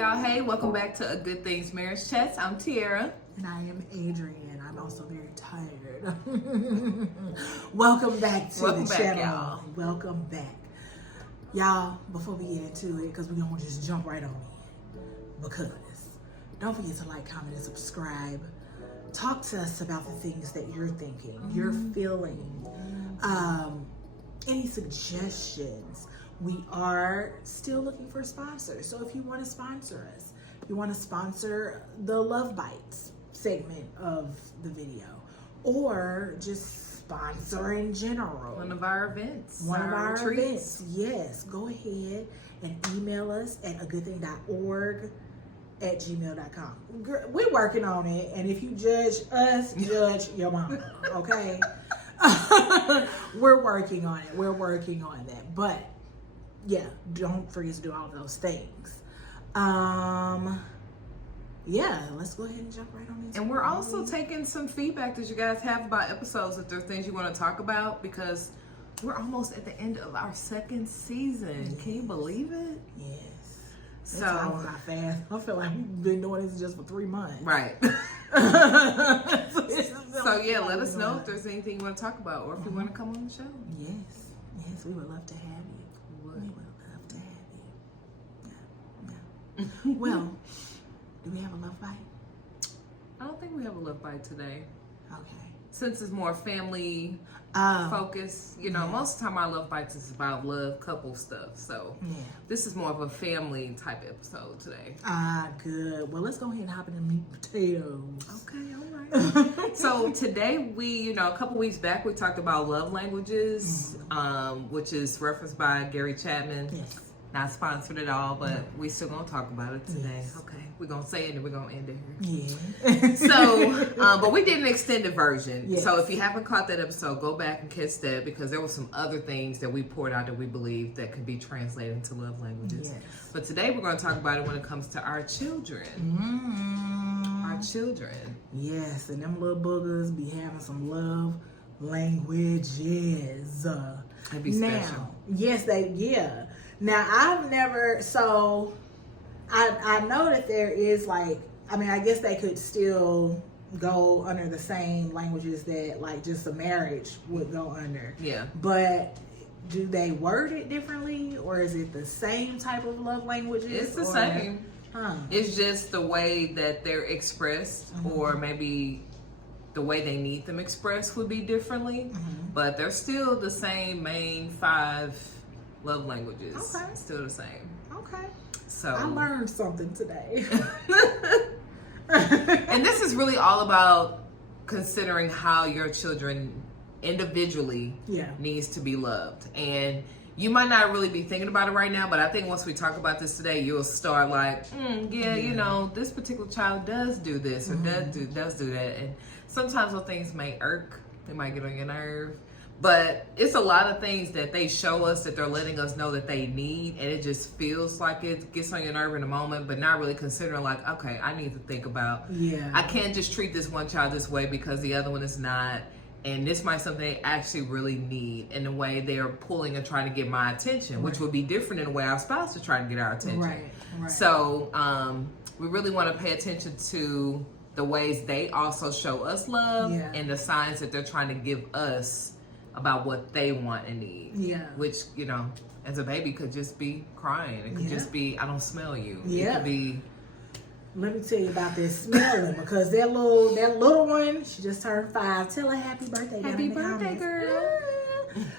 y'all. Hey, welcome back to A Good Things Marriage Chats. I'm Tiara. And I am Adrian. I'm also very tired. Welcome back to the channel. Y'all. Welcome back. Y'all, before we get into it, because we're going to just jump right on in. Because don't forget to like, comment, and subscribe. Talk to us about the things that you're thinking, you're feeling. Any suggestions? We are still looking for sponsors. So if you want to sponsor us, you want to sponsor the Love Bites segment of the video, or just sponsor in general. One of our events. One of our retreats. events. Yes, go ahead and email us at agoodthing.org@gmail.com. We're working on it, and if you judge us, judge your mama, okay? We're working on it. We're working on that. But yeah, don't forget to do all of those things. Yeah, let's go ahead and jump right on into And we're also taking some feedback that you guys have about episodes, if there's things you want to talk about, because we're almost at the end of our second season. Yes. Can you believe it? Yes. So Time went by fast. I feel like we've been doing this just for 3 months. right. So yeah, let us know if there's anything you want to talk about, or if you want to come on the show. Yes, yes, we would love to have you. We would love to have you. Yeah. Well, do we have a love bite? I don't think we have a love bite today. Okay. Since it's more family Um, focus, you know, most of the time our love bites is about love, couple stuff. So yeah. this is more of a family type episode today. Good. Well, let's go ahead and hop in the meat and potatoes. Okay, all right. So today a couple weeks back we talked about love languages, which is referenced by Gary Chapman. Yes. Not sponsored at all, but we still gonna talk about it today. Yes. Okay, we're gonna say it and we're gonna end it Yeah. here. So, but we did an extended version. Yes. So if you haven't caught that episode, go back and catch that, because there were some other things that we poured out that we believe that could be translated into love languages. Yes. But today we're gonna talk about it when it comes to our children. Our children. Yes, and them little boogers be having some love languages. That'd be special. Yes, Now, I've never, so I know that there is I guess they could still go under the same languages that just a marriage would go under. Yeah. But do they word it differently, or is it the same type of love languages? It's the same. Huh. It's just the way that they're expressed, or maybe the way they need them expressed would be differently. But they're still the same main 5 love languages. Okay. Still the same. Okay. So I learned something today. And this is really all about considering how your children individually needs to be loved. And you might not really be thinking about it right now, but I think once we talk about this today, you'll start you know, this particular child does do this or does do that. And sometimes those things may irk. They might get on your nerve. But it's a lot of things that they show us that they're letting us know that they need, and it just feels like it gets on your nerve in a moment, but not really considering okay, I need to think about, I can't just treat this one child this way because the other one is not, and this might be something they actually really need in the way they're pulling and trying to get my attention, which would be different in the way our spouse is trying to get our attention. Right. So we really want to pay attention to the ways they also show us love and the signs that they're trying to give us about what they want and need. Yeah. Which, you know, as a baby could just be crying. It could just be, I don't smell you. Yeah. It could be. Let me tell you about this smelling, because that little one, she just turned 5. Tell her happy birthday. Happy birthday, girl.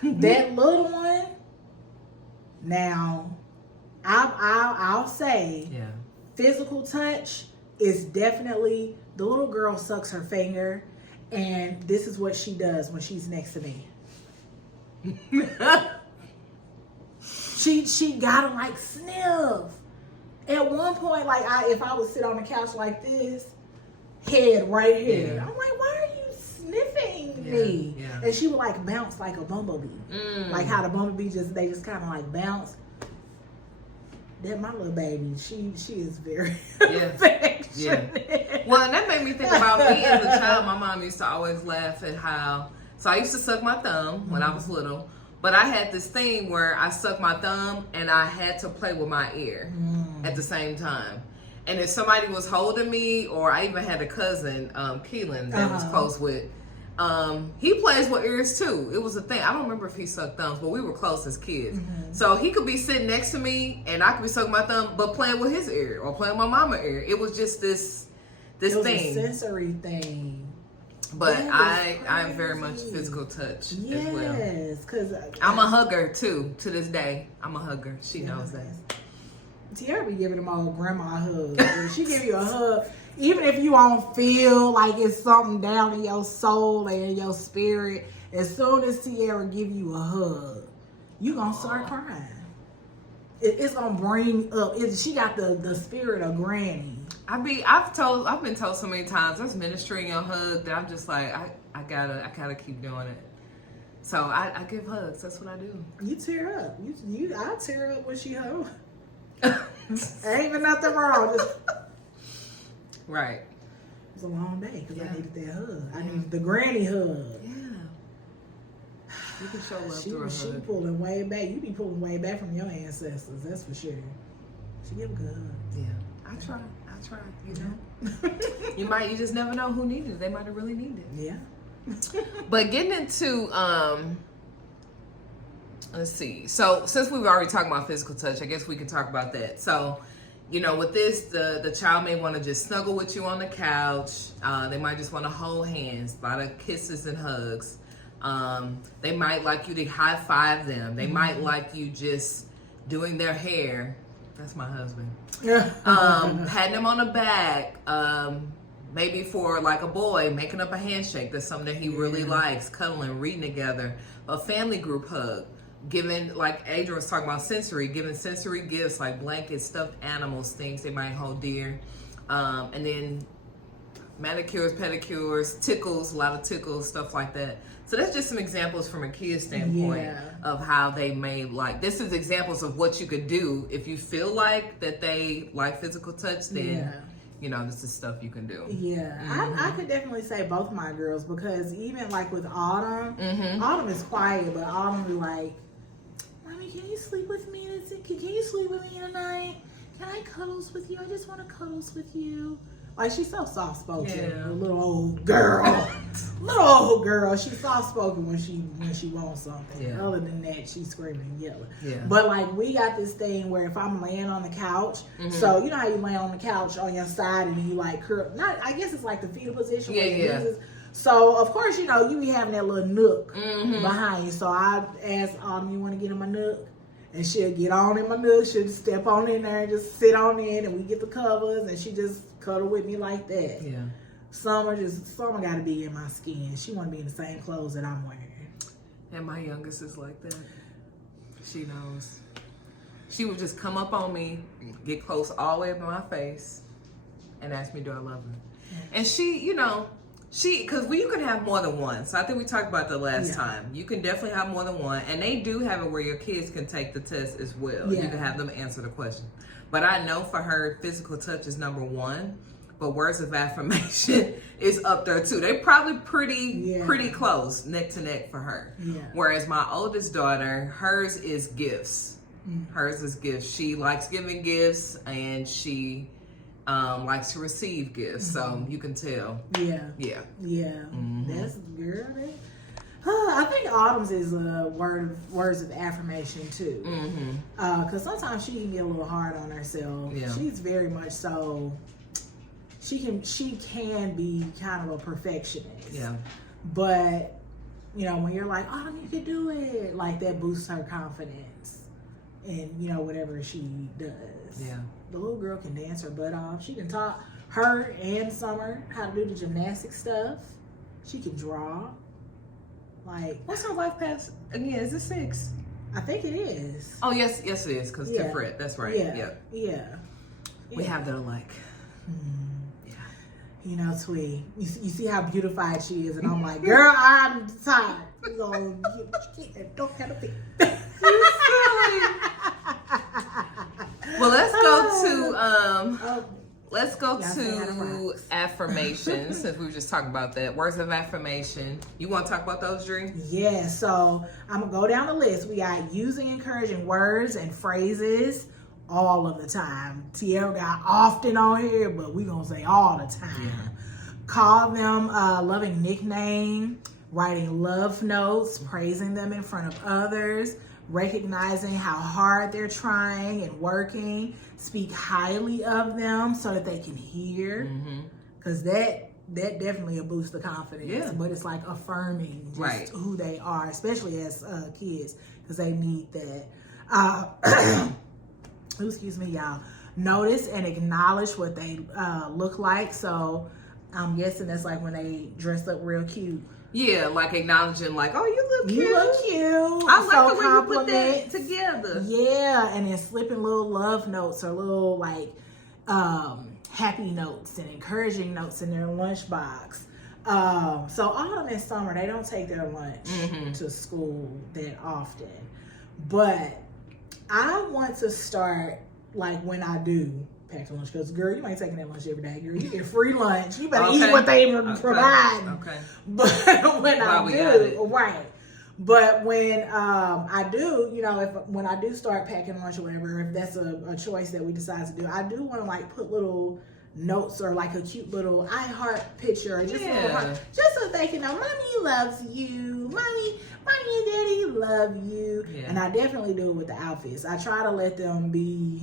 That little one. Now, I'll say, physical touch is definitely, the little girl sucks her finger, and this is what she does when she's next to me. She gotta sniff. At one point, if I would sit on the couch like this, head right here, I'm like, why are you sniffing me? Yeah. And she would bounce like a bumblebee, like how the bumblebee they just kind of bounce. That my little baby, she is very affectionate. Yeah. Well, and that made me think about me as a child. My mom used to always laugh at how. So I used to suck my thumb when I was little, but I had this thing where I sucked my thumb and I had to play with my ear at the same time. And if somebody was holding me, or I even had a cousin, Keelan, that was close with, he plays with ears too. It was a thing. I don't remember if he sucked thumbs, but we were close as kids. So he could be sitting next to me and I could be sucking my thumb, but playing with his ear or playing with my mama's ear. It was just this it was thing. A sensory thing. But I'm very much physical touch as well. Yes, because I'm a hugger too. To this day, I'm a hugger. She knows that. Tiara be giving them all grandma hugs. She give you a hug, even if you don't feel like it's something down in your soul and in your spirit. As soon as Tiara give you a hug, you gonna start crying. It's gonna bring up. She got the spirit of Granny. I've been told so many times that's ministry in your hug that I'm just like I gotta keep doing it. So I give hugs. That's what I do. You tear up. I tear up when she hug. Ain't even nothing wrong. Right. It was a long day because I needed that hug. I needed the granny hug. Yeah. You can show love through a hug. She pulling way back. You be pulling way back from your ancestors. That's for sure. She give a good hug. Yeah. I try. You know. You just never know who needed it. They might have really needed it. Yeah. But getting into let's see. So since we've already talked about physical touch, I guess we can talk about that. So, with this, the child may want to just snuggle with you on the couch. They might just want to hold hands. A lot of kisses and hugs. They might like you to high five them. They might like you just doing their hair. That's my husband. Patting them on the back. Maybe for like a boy, making up a handshake. That's something that he really likes. Cuddling, reading together. A family group hug. Giving, like Adrian was talking about sensory, giving sensory gifts like blankets, stuffed animals, things they might hold dear. And then manicures, pedicures, tickles, a lot of tickles, stuff like that. So that's just some examples from a kid's standpoint of how they may like. This is examples of what you could do if you feel like that they like physical touch, then this is stuff you can do. Yeah, I could definitely say both my girls, because even like with Autumn, Autumn is quiet, but Autumn be like, "Mommy, can you sleep with me? Can you sleep with me tonight? Can I cuddles with you? I just want to cuddles with you." Like, she's so soft spoken, a little old girl. She's soft spoken when she wants something. Yeah. Other than that, she's screaming and yelling. Yeah. But like, we got this thing where if I'm laying on the couch, so you know how you lay on the couch on your side and you like curl. I guess it's like the fetal position. So of course, you be having that little nook behind you. So I asked Autumn, "You want to get in my nook?" And she'll get on in my nook. She'll just step on in there and just sit on in, and we get the covers, and she just cuddle with me like that. Yeah. Summer got to be in my skin. She want to be in the same clothes that I'm wearing. And my youngest is like that. She knows. She would just come up on me, get close all the way up to my face, and ask me, "Do I love her?" And she, because you can have more than one. So I think we talked about that last time. You can definitely have more than one. And they do have it where your kids can take the test as well. Yeah. You can have them answer the question. But I know for her, physical touch is number one. But words of affirmation is up there too. They're probably pretty close, neck to neck for her. Yeah. Whereas my oldest daughter, hers is gifts. Hers is gifts. She likes giving gifts, and she likes to receive gifts, so you can tell. Yeah. That's girl. I think Autumn's is words of affirmation too. Because sometimes she can get a little hard on herself. Yeah. She's very much so. She can be kind of a perfectionist. Yeah. But when you're like, "Autumn, you can do it," like that boosts her confidence, and whatever she does. Yeah. The little girl can dance her butt off. She can taught her and Summer how to do the gymnastic stuff. She can draw. Like, what's her life path again? Is it 6? I think it is. Oh yes, it is. Because Tiferet. That's right. Yeah. We have that alike. Twee. You see how beautified she is, and I'm like, "Girl, I'm tired." So don't have to be. Well, let's go to affirmations, since we were just talking about that. Words of affirmation. You want to talk about those, Dree? Yeah, so I'm going to go down the list. We got using encouraging words and phrases all of the time. Tierra got often on here, but we gonna say all the time. Yeah. Call them a loving nickname, writing love notes, praising them in front of others, recognizing how hard they're trying and working. Speak highly of them so that they can hear, because that definitely will boost the confidence. Yeah. But it's like affirming just Right. who they are, especially as kids, because they need that. Excuse me, y'all. Notice and acknowledge what they look like. So I'm guessing that's like when they dress up real cute. Yeah, like acknowledging, like, oh, you look cute. You look cute. I like So the way you put that compliments. together. Yeah, and then slipping little love notes or little like happy notes and encouraging notes in their lunchbox. So autumn and summer, they don't take their lunch to school that often. But I want to start, like, when I do pack the lunch, because, girl, you ain't taking that lunch every day, girl. You get free lunch. You better eat what they provide. Okay. But when I do, right. But when I do, you know, when I do start packing lunch or whatever, if that's a choice that we decide to do, I do want to, like, put little notes or like a cute little I heart picture, or just a little heart, just so they can know mommy loves you, mommy and daddy love you. And I definitely do it with the outfits. I try to let them be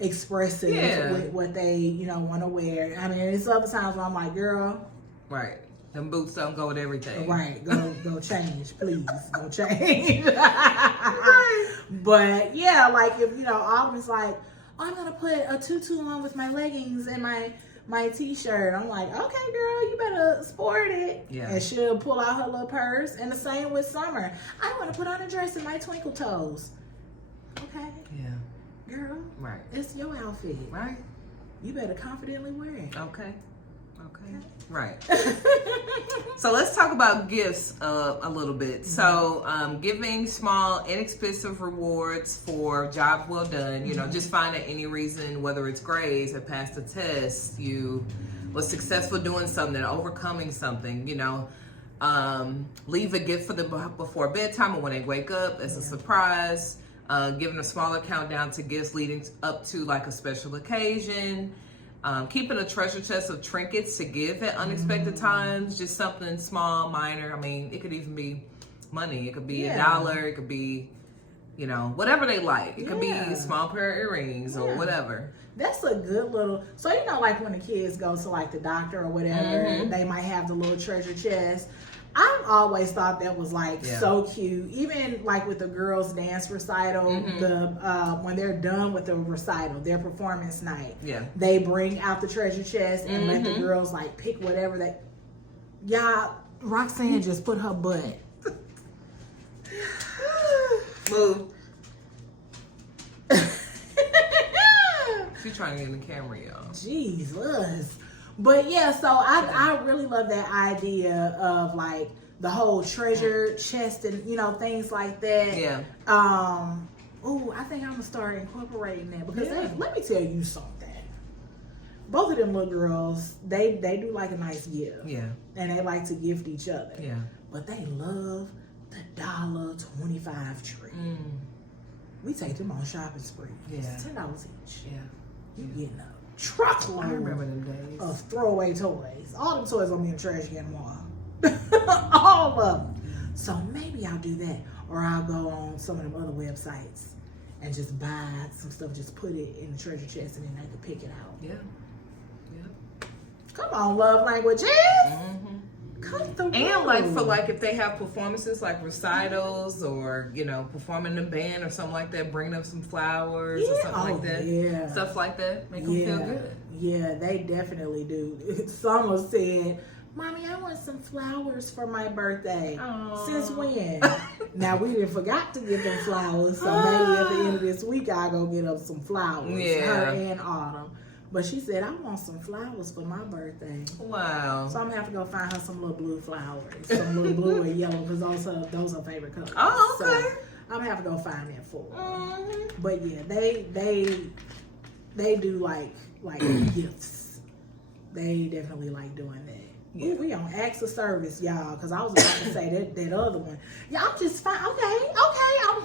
expressive with what they, you know, want to wear. I mean, it's other times where I'm like, girl, right, them boots don't go with everything. Right, go change, please, go change. Right. But yeah, like if, you know, Autumn is like, I'm gonna put a tutu on with my leggings and my t-shirt. I'm like, okay, girl, you better sport it. Yeah. And she'll pull out her little purse. And the same with Summer. I want to put on a dress and my twinkle toes. Okay. Yeah. Girl. Right. It's your outfit. Right. You better confidently wear it. Okay. Right. So let's talk about gifts a little bit. So giving small, inexpensive rewards for jobs well done. You know, just finding any reason, whether it's grades or passed a test, you was successful doing something, overcoming something. You know, leave a gift for them before bedtime or when they wake up as a surprise. Giving a smaller countdown to gifts leading up to like a special occasion. Keeping a treasure chest of trinkets to give at unexpected times, just something small, minor. I mean, it could even be money. It could be $1. It could be, you know, whatever they like. It could be a small pair of earrings or whatever. That's a good little, so you know, like when the kids go to like the doctor or whatever, they might have the little treasure chest. I've always thought that was like so cute. Even like with the girls' dance recital, when they're done with the recital, their performance night, they bring out the treasure chest and let the girls like pick whatever they. Y'all, Roxanne just put her butt. Move. She's trying to get in the camera, y'all. Jesus. But yeah, so I really love that idea of like the whole treasure chest and, you know, things like that. Yeah. I think I'm gonna start incorporating that because let me tell you something. Both of them little girls, they do like a nice gift. Yeah. And they like to gift each other. Yeah. But they love the $1.25 treat. We take them on shopping spree. Yeah. It's $10 each. Yeah. You getting a truckload of throwaway toys. All them toys gonna be in the trash again tomorrow. All of them. So maybe I'll do that. Or I'll go on some of them other websites and just buy some stuff, just put it in the treasure chest and then they can pick it out. Yeah. Come on, love languages. Come through. And like for like if they have performances like recitals or, you know, performing in a band or something like that, bringing up some flowers or something like that. Yeah. Stuff like that. Make them feel good. Yeah, they definitely do. Summer said, Mommy, I want some flowers for my birthday. Aww. Since when? Now, we didn't forgot to get them flowers, so maybe at the end of this week, I'll go get up some flowers. Yeah. Her and Autumn. But she said, I want some flowers for my birthday. Wow. So I'm going to have to go find her some little blue flowers. Some little blue or yellow, because those are favorite colors. Oh, okay. So I'm going to have to go find that for her. But yeah, they do like gifts. They definitely like doing that. Ooh, we on acts of service, y'all, because I was about to say that other one. Yeah, I'm just fine. Okay.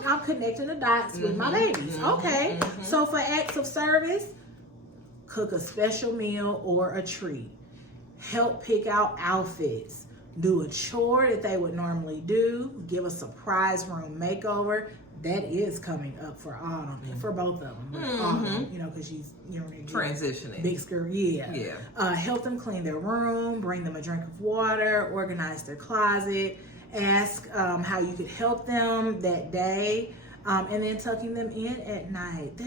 I'm connecting the dots with my babies. Okay. So for acts of service, cook a special meal or a treat. Help pick out outfits. Do a chore that they would normally do. Give a surprise room makeover. That is coming up for autumn, and for both of them. Autumn, because she's transitioning. Big skirt, yeah. Help them clean their room, bring them a drink of water, organize their closet, ask how you could help them that day, and then tucking them in at night.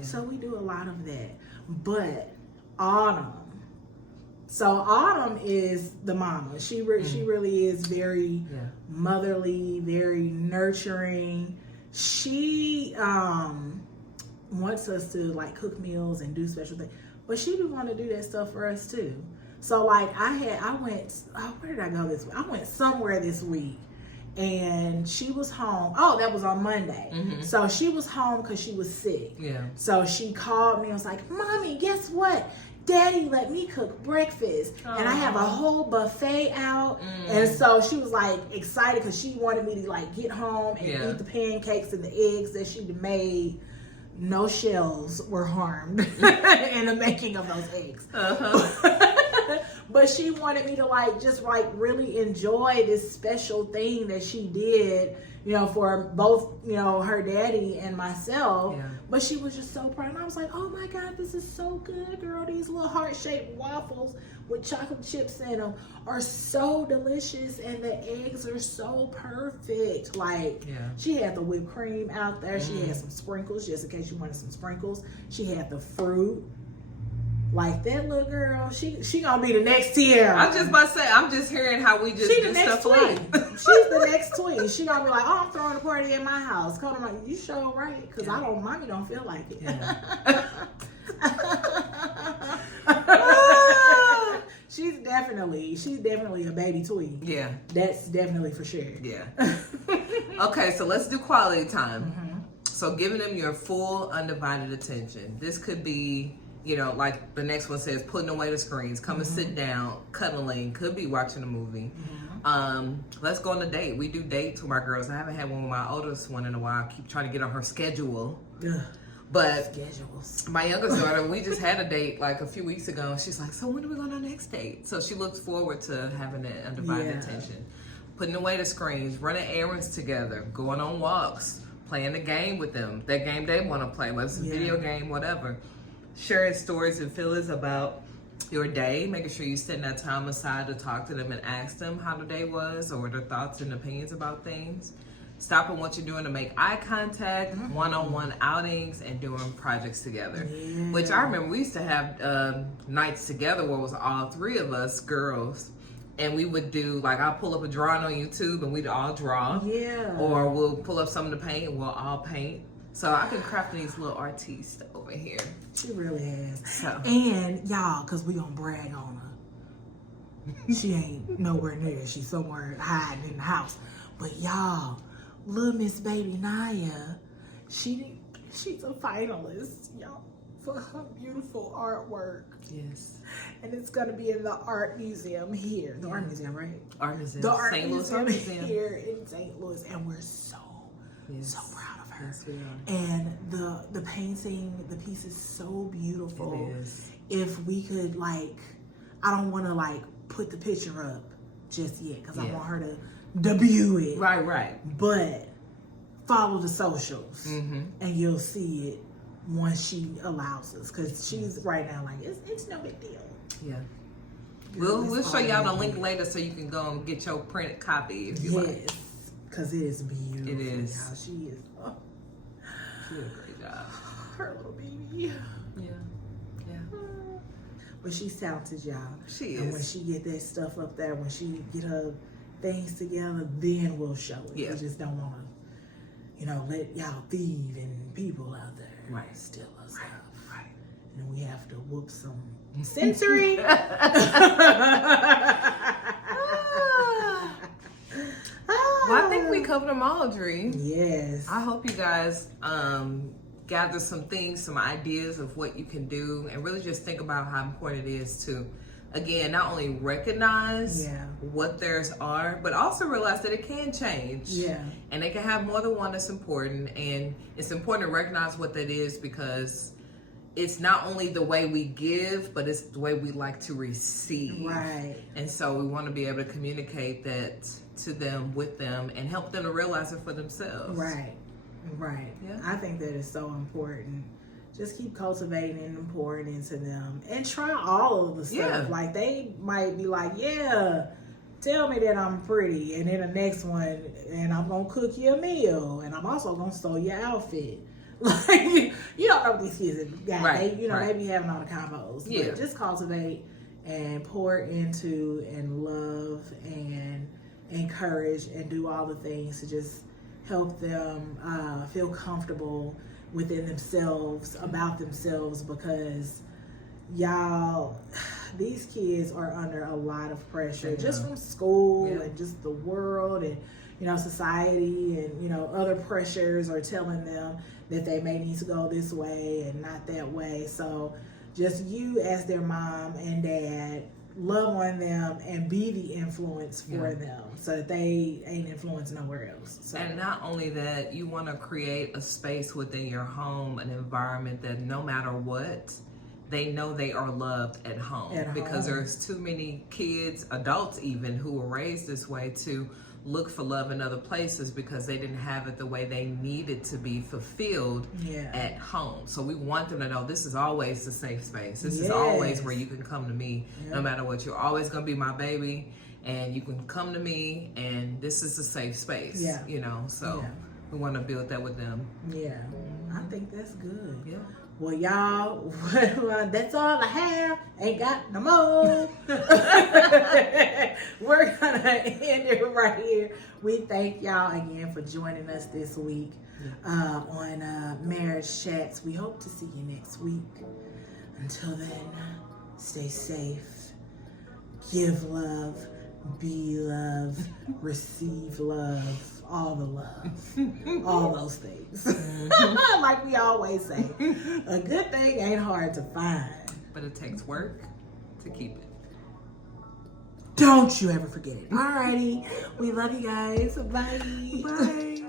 So we do a lot of that, but autumn. So Autumn is the mama. She really is very motherly, very nurturing. She wants us to like cook meals and do special things, but she do want to do that stuff for us too. So like I went. Where did I go this week? I went somewhere this week, and she was home. Oh, that was on Monday. So she was home because she was sick. Yeah. So she called me and was like, "Mommy, guess what? Daddy let me cook breakfast, and I have a whole buffet out." And so she was like excited because she wanted me to like get home and eat the pancakes and the eggs that she'd made. No shells were harmed in the making of those eggs. But she wanted me to like just like really enjoy this special thing that she did, for both, her daddy and myself. Yeah. But she was just so proud. And I was like, oh my God, this is so good, girl. These little heart-shaped waffles with chocolate chips in them are so delicious, and the eggs are so perfect. Like, she had the whipped cream out there. She had some sprinkles, just in case you wanted some sprinkles. She had the fruit. Like, that little girl, she gonna be the next Tierra. I was just about to say, I'm just hearing how we just do stuff alike. She's the next twin. She gonna be like, oh, I'm throwing a party at my house. Come on, like, you sure right? Because mommy don't feel like it. Yeah. She's definitely a baby twin. Yeah. That's definitely for sure. Yeah. Okay, so let's do quality time. So giving them your full undivided attention. This could be, like the next one says, putting away the screens, come and sit down, cuddling, could be watching a movie. Let's go on a date. We do dates with my girls. I haven't had one with my oldest one in a while. I keep trying to get on her schedule. But schedules. My youngest daughter, we just had a date like a few weeks ago. She's like, so when are we going on our next date? So she looks forward to having that undivided attention. Putting away the screens, running errands together, going on walks, playing the game with them. That game they want to play, whether it's a video game, whatever. Sharing stories and feelings about your day, making sure you set that time aside to talk to them and ask them how the day was or their thoughts and opinions about things. Stopping what you're doing to make eye contact, one-on-one outings, and doing projects together. Yeah. Which I remember we used to have nights together where it was all three of us girls. And we would do, like, I'll pull up a drawing on YouTube and we'd all draw. Yeah. Or we'll pull up something to paint and we'll all paint. So I've been crafting these little artistes over here. She really has. So. And y'all, because we gonna brag on her. She ain't nowhere near. She's somewhere hiding in the house. But y'all, little Miss Baby Naya, she's a finalist, y'all, for her beautiful artwork. Yes. And it's gonna be in the art museum here. The art museum, right? Art museum. The art museum here in St. Louis, and we're so proud of her. Yes, we are. And the painting, the piece is so beautiful. It is. If we could, like, I don't want to like put the picture up just yet because I want her to debut it. Right. But follow the socials and you'll see it once she allows us, because she's right now like it's no big deal. Yeah. We'll show y'all the link later so you can go and get your printed copy if you like. Yes, because it is beautiful. It is. How she is. Oh. She did a great job. Her little baby. Yeah. But she's talented, y'all. She is. And when she get that stuff up there, when she get her things together, then we'll show it. Yeah. We just don't want to, let y'all thieve and people out there steal us stuff. Right. And we have to whoop some sensory. Well, I think we covered them all, Dree. Yes. I hope you guys gather some things, some ideas of what you can do, and really just think about how important it is to, again, not only recognize what theirs are, but also realize that it can change. Yeah. And they can have more than one that's important. And it's important to recognize what that is, because it's not only the way we give, but it's the way we like to receive. Right. And so we want to be able to communicate that to them, with them, and help them to realize it for themselves. Right. Right. Yeah. I think that is so important. Just keep cultivating and pouring into them, and try all of the stuff. Yeah. Like, they might be like, yeah, tell me that I'm pretty, and then the next one, and I'm gonna cook you a meal, and I'm also gonna sew your outfit. Like, you don't know what these kids got. Right. They, they be having all the combos. Yeah. But just cultivate and pour into and love and encourage and do all the things to just help them feel comfortable within themselves, about themselves, because y'all, these kids are under a lot of pressure, just from school and just the world and society, and other pressures are telling them that they may need to go this way and not that way. So just you as their mom and dad, love on them and be the influence for them, so that they ain't influenced nowhere else. So. And not only that, you want to create a space within your home, an environment that no matter what, they know they are loved at home. Because there's too many kids, adults even, who were raised this way to look for love in other places because they didn't have it the way they needed to be fulfilled at home. So we want them to know this is always the safe space. This is always where you can come to me no matter what. You're always going to be my baby, and you can come to me, and this is a safe space. So we want to build that with them. I think that's good. Well, y'all, that's all I have. Ain't got no more. We're going to end it right here. We thank y'all again for joining us this week on Marriage Chats. We hope to see you next week. Until then, stay safe. Give love. Be love. Receive love. All the love. All those things. Like we always say, a good thing ain't hard to find, but it takes work to keep it. Don't you ever forget it. Alrighty. We love you guys. Bye. Bye.